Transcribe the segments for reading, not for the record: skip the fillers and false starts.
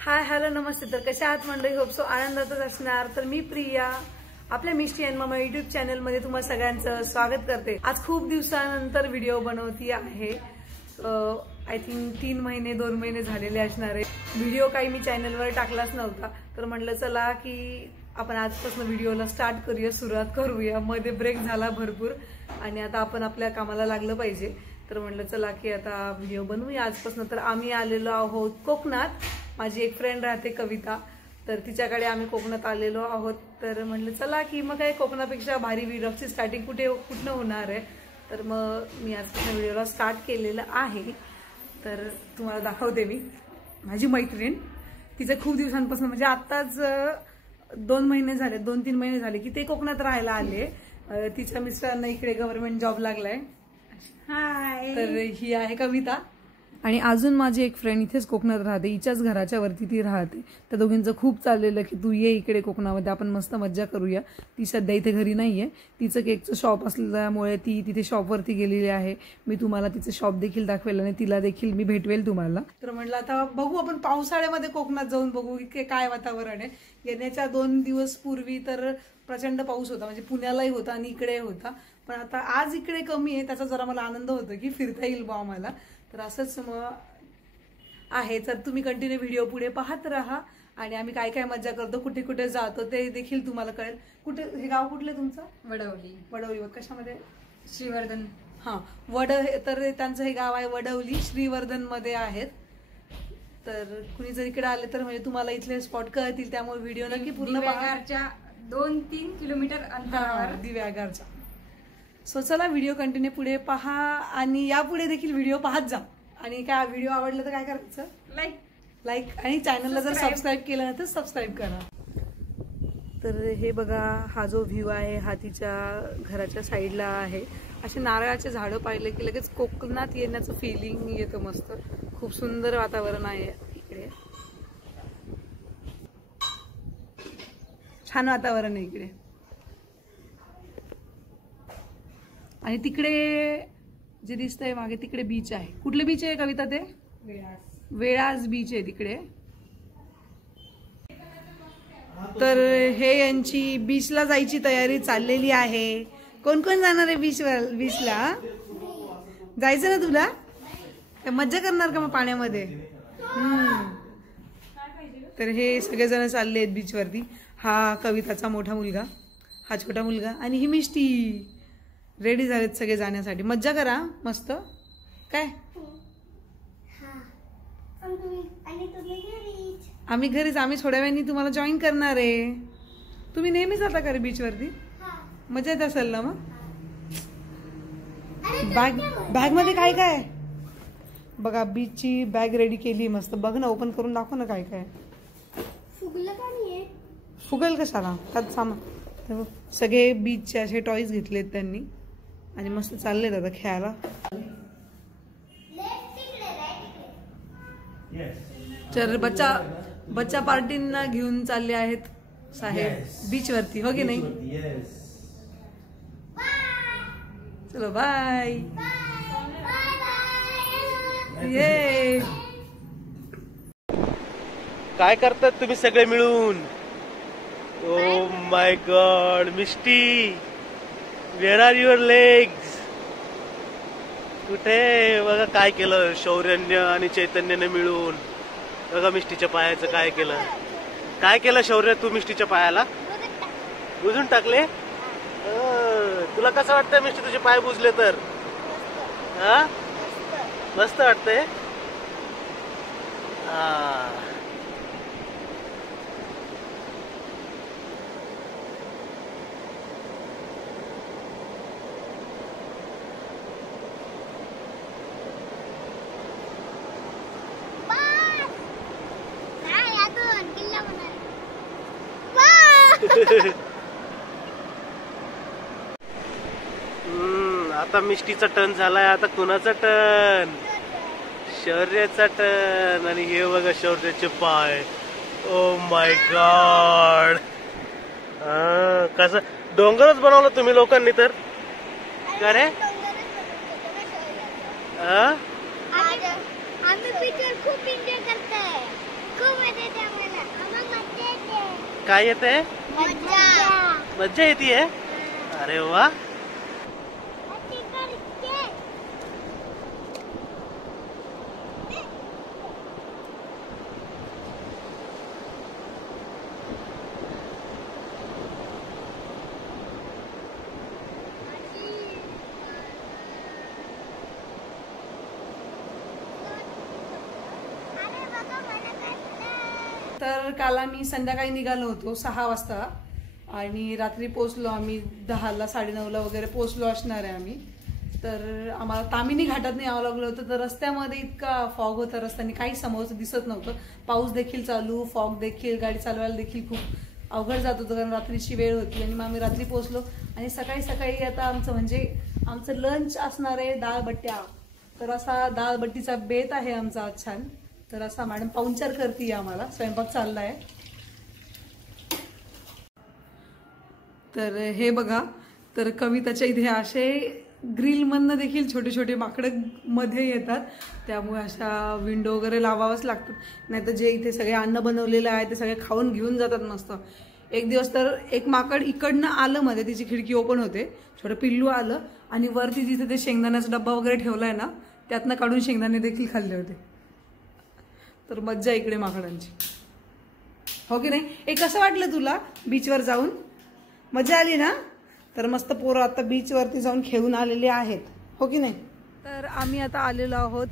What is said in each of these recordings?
Hi hello नमस्ते. तर कशा आहात मंडळी? होप सो आनंदातच असणार. तर मी प्रिया आपल्या मिष्टी अँड मामा युट्यूब चॅनल मध्ये तुम्हा सगळ्यांचं स्वागत करते. आज खूप दिवसानंतर व्हिडिओ बनवती आहे. आय थिंक 2 महिने झालेले असणार आहे. व्हिडिओ काही मी चॅनलवर टाकलाच नव्हता. तर म्हटलं चला की आपण आजपासून व्हिडिओला स्टार्ट करूया, सुरुवात करूया. मध्ये ब्रेक झाला भरपूर आणि आता आपण आपल्या कामाला लागलं पाहिजे. तर म्हटलं चला की आता व्हिडिओ बनवूया आजपासून. तर आम्ही आलेलो आहोत कोकणात. माझी एक फ्रेंड राहते कविता, तर तिच्याकडे आम्ही कोकणात आलेलो आहोत. तर म्हटलं चला की मग काय कोकणापेक्षा भारी व्हिडिओची स्टार्टिंग कुठनं होणार आहे. तर मग मी आजपासून व्हिडिओला स्टार्ट केलेलं आहे. तर तुम्हाला दाखवते मी माझी मैत्रीण. तिचं खूप दिवसांपासून म्हणजे आत्ताच 2 महिने झाले, 2-3 महिने झाले की ते कोकणात राहायला आले. तिच्या मिस्टरांना इकडे गव्हर्नमेंट जॉब लागलाय. हाय. तर ही आहे कविता. आणि अजून माझी एक फ्रेंड इथेच कोकणात राहते, हिच्याच घराच्या वरती ती राहते. त्या दोघींचं खूप चाललेलं की तू ये इकडे कोकणामध्ये, आपण मस्त मज्जा करूया. ती सध्या इथे घरी नाहीये. तिचं केकचं शॉप असल्यामुळे ती तिथे शॉपवरती गेलेली आहे. मी तुम्हाला तिचं शॉप देखील दाखवेल आणि तिला देखील मी भेटवेल तुम्हाला. तर म्हटलं आता बघू आपण पावसाळ्यामध्ये कोकणात जाऊन बघू की काय वातावरण आहे. येण्याच्या 2 दिवस पूर्वी तर प्रचंड पाऊस होता, म्हणजे पुण्यालाही होता आणि इकडे होता. पण आता आज इकडे कमी आहे, त्याचा जरा मला आनंद होतो की फिरता येईल बा आम्हाला. तर असंच मग आहे. तर तुम्ही कंटिन्यू व्हिडिओ पुढे पाहत राहा आणि आम्ही काय काय मज्जा करतो, कुठे कुठे जातो ते देखील तुम्हाला कळेल. कुठे हे गाव कुठलं तुमचं? वडवली. वडवली. कशामध्ये? श्रीवर्धन. हा तर त्यांचं हे गाव आहे वडवली, श्रीवर्धन मध्ये आहेत. तर कुणी जर इकडे आले तर म्हणजे तुम्हाला इथले स्पॉट कळतील, त्यामुळे व्हिडिओ नक्की पूर्ण पहा. 2-3 किलोमीटर अंतरावर दिव्यागारच्या. सो चला व्हिडिओ कंटिन्यू पुढे पहा आणि यापुढे देखील व्हिडिओ पाहत जा. आणि काय व्हिडिओ आवडला तर काय करायचं? लाईक आणि चॅनलला जर सबस्क्राईब केलं ना तर सबस्क्राईब करा. तर हे बघा, हा जो व्ह्यू आहे हा तिच्या घराच्या साईडला आहे. असे नारळाचे झाडं पाहिले की लगेच कोकणात येण्याचं फिलिंग येतं. मस्त खूप सुंदर वातावरण आहे इकडे. छान वातावरण आहे इकडे. आणि तिकडे जे दिसतंय मागे तिकडे बीच आहे. कुठलं बीच आहे कविता? ते वेळास बीच आहे तिकडे. तर हे यांची बीचला जायची तयारी चाललेली आहे. कोण कोण जाणार आहे बीचला? जायचं ना तुला? मज्जा करणार का मग पाण्यामध्ये? तर हे सगळेजण चालले आहेत बीचवरती. हा कविताचा मोठा मुलगा, हा छोटा मुलगा आणि ही मिष्टी. रेडी झालेत सगळे जाण्यासाठी. मज्जा करा मस्त. काय आम्ही घरीच. आम्ही थोड्या वेळाने तुम्हाला जॉईन करणार आहे. तुम्ही नेहमी जाता का रे बीचवरती? मजा येत असेल ना? मग बॅग मध्ये काय काय बघा. बीचची बॅग रेडी केली मस्त. बघ ना, ओपन करून दाखव ना काय काय. फुगल कशाला, त्यात सामान. सगळे बीचचे असे टॉयज घेतलेत त्यांनी आणि मस्त चाललेत आता खेळायला. तर बच्चा पार्टींना घेऊन चालले आहेत साहेब बीच वरती, हो की नाही? चलो बाय. ये काय करतात तुम्ही सगळे मिळून? Oh my god Misty, where are your legs? कुठे? बघा काय केलं शौर्याने आणि चैतन्याने मिळून. बघा मिष्टीच्या पायाचं काय केलं. काय केलं शौर्य तू मिष्टीच्या पायाला? बुजून टाकले? तुला कसं वाटतंय मिष्टी तुझे पाय बुजले तर? हा, मस्त वाटतंय. आता मिष्टीचा टर्न झालाय. आता कुणाचा टर्न? शौर्याचा टर्न. आणि हे बघा शौर्याचे पाय. ओ माय गॉड. कसं डोंगरच बनवलं तुम्ही लोकांनी तर. का रे? आम्ही पिक्चर खूप एन्जॉय करतोय. खूप काय येते? मज्जा येते. अरे वा. तर काल आम्ही संध्याकाळी निघालो होतो 6 वाजता आणि रात्री पोचलो आम्ही 10ला 9:30ला वगैरे पोचलो असणार आहे आम्ही. तर आम्हाला तामिनी घाटातून यावं लागलं होतं. तर रस्त्यामध्ये इतका फॉग होता, रस्त्याने काही समोरचं दिसत नव्हतं. पाऊस देखील चालू, फॉग देखील, गाडी चालवायला देखील खूप अवघड जात होतं कारण रात्रीची वेळ होती. आणि मग आम्ही रात्री पोचलो आणि सकाळी सकाळी आता आमचं लंच असणार आहे डाळ बट्ट्या. तर असा डाळ बट्टीचा बेत आहे आमचा आज छान. तर असा मॅडम पाहुणचार करते आम्हाला, स्वयंपाक चाललाय. तर हे बघा, तर कविताच्या इथे असे ग्रिल मधनं देखील छोटे छोटे माकडं मध्ये येतात. त्यामुळे अशा विंडो वगैरे लावावंच लागतात, नाही तर जे इथे सगळे अन्न बनवलेलं आहे ते सगळे खाऊन घेऊन जातात मस्त. एक दिवस तर एक माकड इकडनं आलं मध्ये, तिची खिडकी ओपन होते, छोटं पिल्लू आलं आणि वरती जिथे ते शेंगदाण्याचा डब्बा वगैरे ठेवलाय ना त्यातनं काढून शेंगदाणे देखील खाल्ले होते. तर मज्जा इकडे माकडांची, हो की नाही? हे कसं वाटलं तुला बीचवर जाऊन? मजा आली ना? तर मस्त पोरं आता बीचवरती जाऊन खेळून आलेले आहेत, हो की नाही? तर आम्ही आता आलेलो आहोत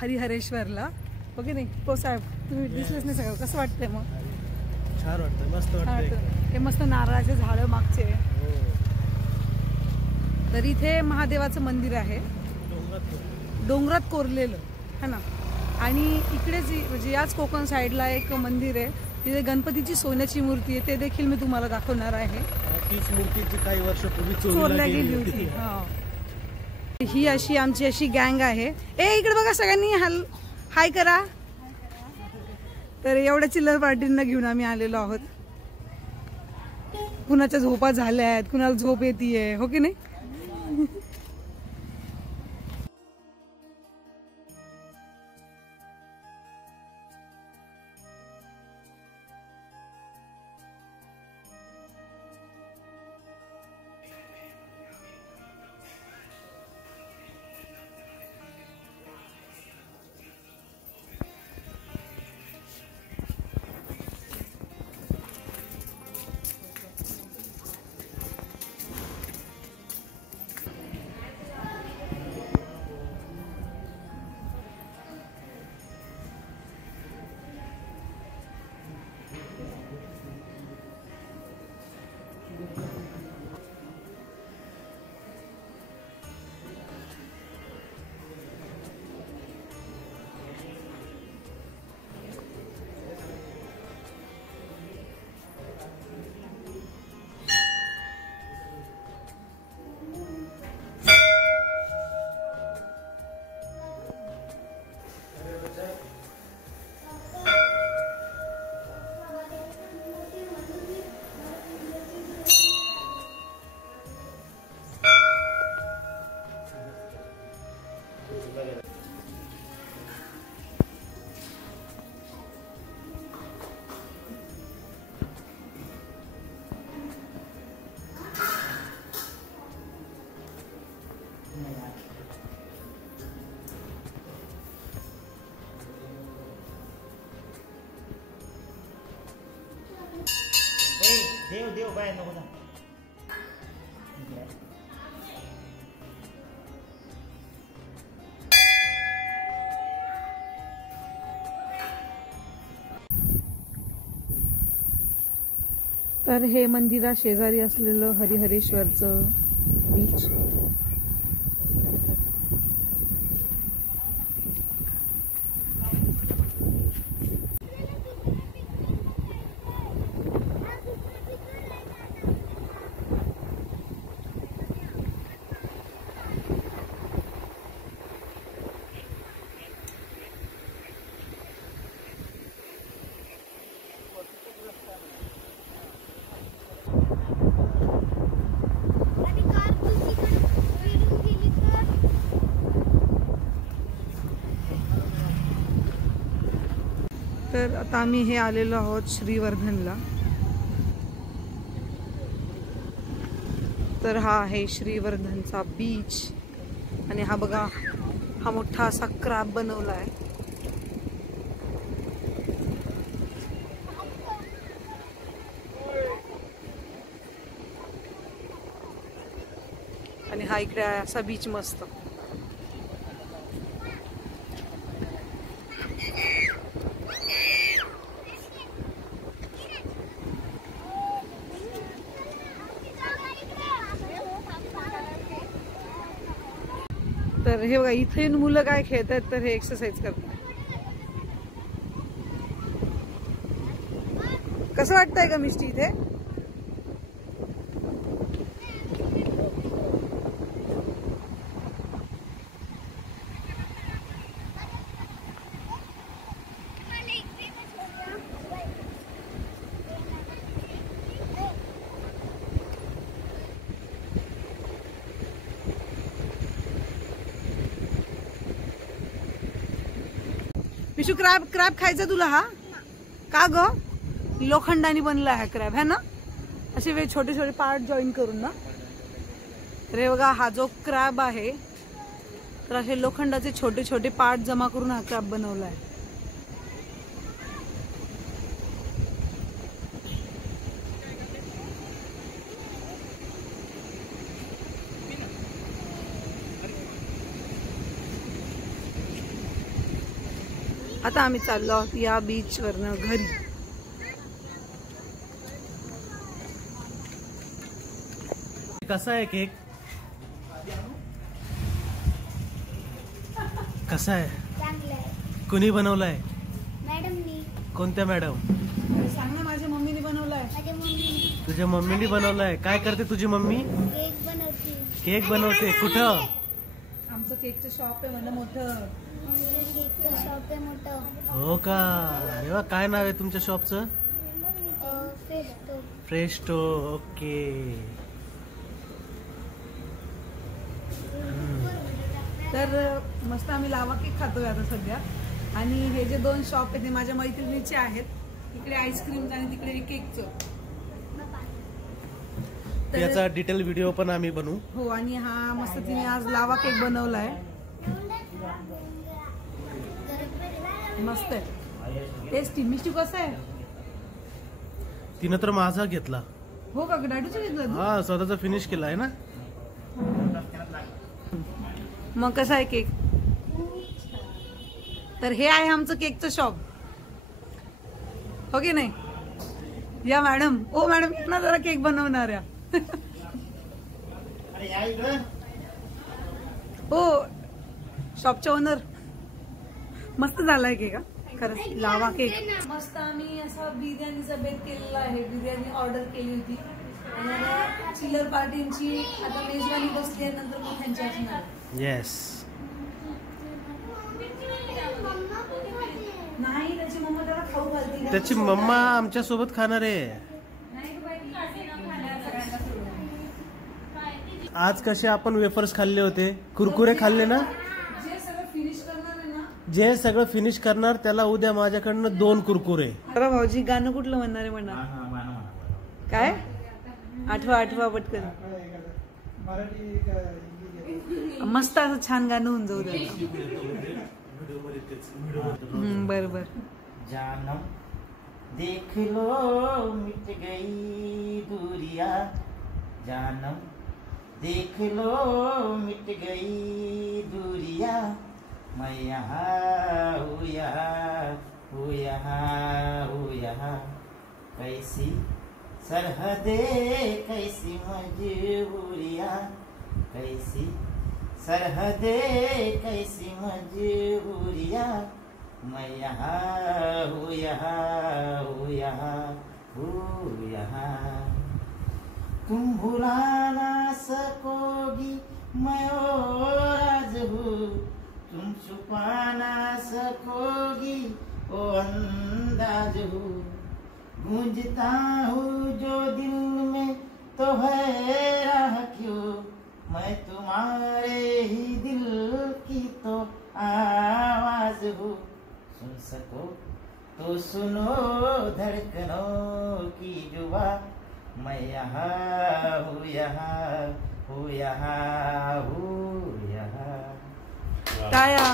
हरिहरेश्वरला, हो की नाही? हो साहेब, तुम्ही दिसलेच नाही सगळं, कसं वाटतंय मग? छान वाटतं, मस्त वाटतं. हे मस्त नारळाचे झाडं मागचे. तर इथे महादेवाचं मंदिर आहे, डोंगरात कोरलेलं है ना. आणि इकडेच म्हणजे याच कोकण साईडला एक मंदिर आहे, तिथे गणपतीची सोन्याची मूर्ती आहे, ते देखील मी तुम्हाला दाखवणार आहे. तीच मूर्तीची काही वर्षापूर्वी चोरल्या गेली होती. ही अशी आमची अशी गँग आहे. इकडे बघा, सगळ्यांनी हाय करा. तर एवढ्या चिल्लर पार्टींना घेऊन आम्ही आलेलो आहोत. कुणाच्या झोपा झाल्या आहेत, कुणाला झोप येते, हो की नाही? देव देव बाय नको ना. तर हे मंदिरा शेजारी असलेलं हरिहरेश्वरचं बीच. तर आता आम्ही हे आलेलो आहोत श्रीवर्धनला. तर हा आहे श्रीवर्धनचा बीच आणि हा बघा हा मोठा असा क्रॅब बनवला आहे. आणि हा इकडे आहे असा बीच मस्त. तर हे बघा इथे मुलं काय खेळतात तर हे एक्सरसाइज करतात. कसं वाटतंय का मिष्टी इथे? विशू क्रॅब खायचा तुला? हा का ग? लोखंडाने बनला है क्रॅब है ना, असे वे छोटे छोटे पार्ट जॉईन करून ना. तर हे बघा हा जो क्रॅब आहे तर असे लोखंडाचे छोटे छोटे पार्ट जमा करून हा क्रॅब बनवला आहे. आता आम्ही चाललो आहोत या बीच वरनं घरी. कसा आहे केक? कसा आहे? कुणी बनवलाय? मॅडमनी. कोणत्या मॅडम? सांग ना. माझ्या मम्मीने बनवलाय. माझ्या मम्मीने. तुझ्या मम्मीने बनवलाय? काय करते तुझी मम्मी? केक बनवते. केक बनवते. कुठं? आमचं केकचं शॉप आहे म्हणलं मोठं. केकचं शॉप आहे मोठं. हो का? अरे वा, काय नाव आहे तुमच्या शॉपचं? फ्रेस्टो. फ्रेस्टो. ओके. तर मस्त आम्ही लावा केक खातोय आता सध्या. आणि हे जे दोन शॉप आहेत ते माझ्या मैत्रिणीचे आहेत. इकडे आईस्क्रीमचं आणि तिकडे केकचं. त्याचा डिटेल व्हिडिओ पण आम्ही बनवू. हो. आणि हा मस्त तिने आज लावा केक बनवलाय. मस्त आहे. टेस्टी. मिष्टी कसं आहे? तिनं तर माझा घेतला. हो का? डाडूचं घेतलं? हा, स्वतःचा फिनिश केला आहे ना. मग कसा आहे केक? तर हे आहे आमचं केकचं शॉप. हो की नाही? या मॅडम. ओ मॅडम ना जरा केक बनवणाऱ्या. हो शॉपच्या ओनर. मस्त झालाय केक. खरंच लावा केक मस्त. आम्ही असा बिर्याणीचा बेत केलेला आहे. बिर्याणी ऑर्डर केली होती आणि आता चिल्लर पार्टींची आता मेजवानी बसली आहे. नंतर मग त्यांची असणार. येस. नाही त्याची मम्मा त्याला खाऊ घालते. त्याची मम्मा आमच्या सोबत खाणार आहे. आज कसे आपण वेफर्स खाल्ले होते, कुरकुरे खाल्ले ना. जे सगळं फिनिश करणार त्याला उद्या माझ्याकडनं 2 कुरकुरे. बरं भाऊजी गाणं कुठलं म्हणणार आहे? म्हणणार काय? आठवा पटकन. मस्त असं छान गाणं होऊन जाऊ दे. बर. जानम देख लो मिट गई दूरिया. जानम देख लो मिट गई दूरिया. मैं यहाँ हूँ यहाँ हूँ यहाँ हूँ यहाँ. कैसी सरहदे कैसी मजबूरियाँ. कैसी सरहदे कैसी मजबूरियाँ. मैं यहाँ हूँ यहाँ हूँ यहाँ हूँ यहाँ. तुम भुला ना सकोगी मैं ओ राज हूँ. तुम छुपा ना सकोगी ओ अंदाज हूँ. गूंजता हूँ जो दिल में तो है राह क्यों. मैं तुम्हारे ही दिल की तो आवाज हूँ. सुन सको तो सुनो धड़कनों की जुबा, मैं यहाँ हूँ, यहाँ हूँ, यहाँ हूँ, यहाँ. टाळ्या.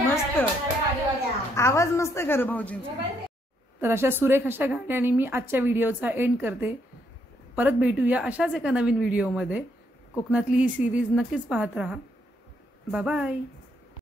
मस्त आवाज मस्त कर भाऊजींचा. तर अशा सुरेख अशा गाण्याने मी आजच्या व्हिडिओचा एंड करते. परत भेटूया अशाच एका नवीन व्हिडिओमध्ये. कोकणातली ही सिरीज नक्कीच पाहत राहा. Bye bye.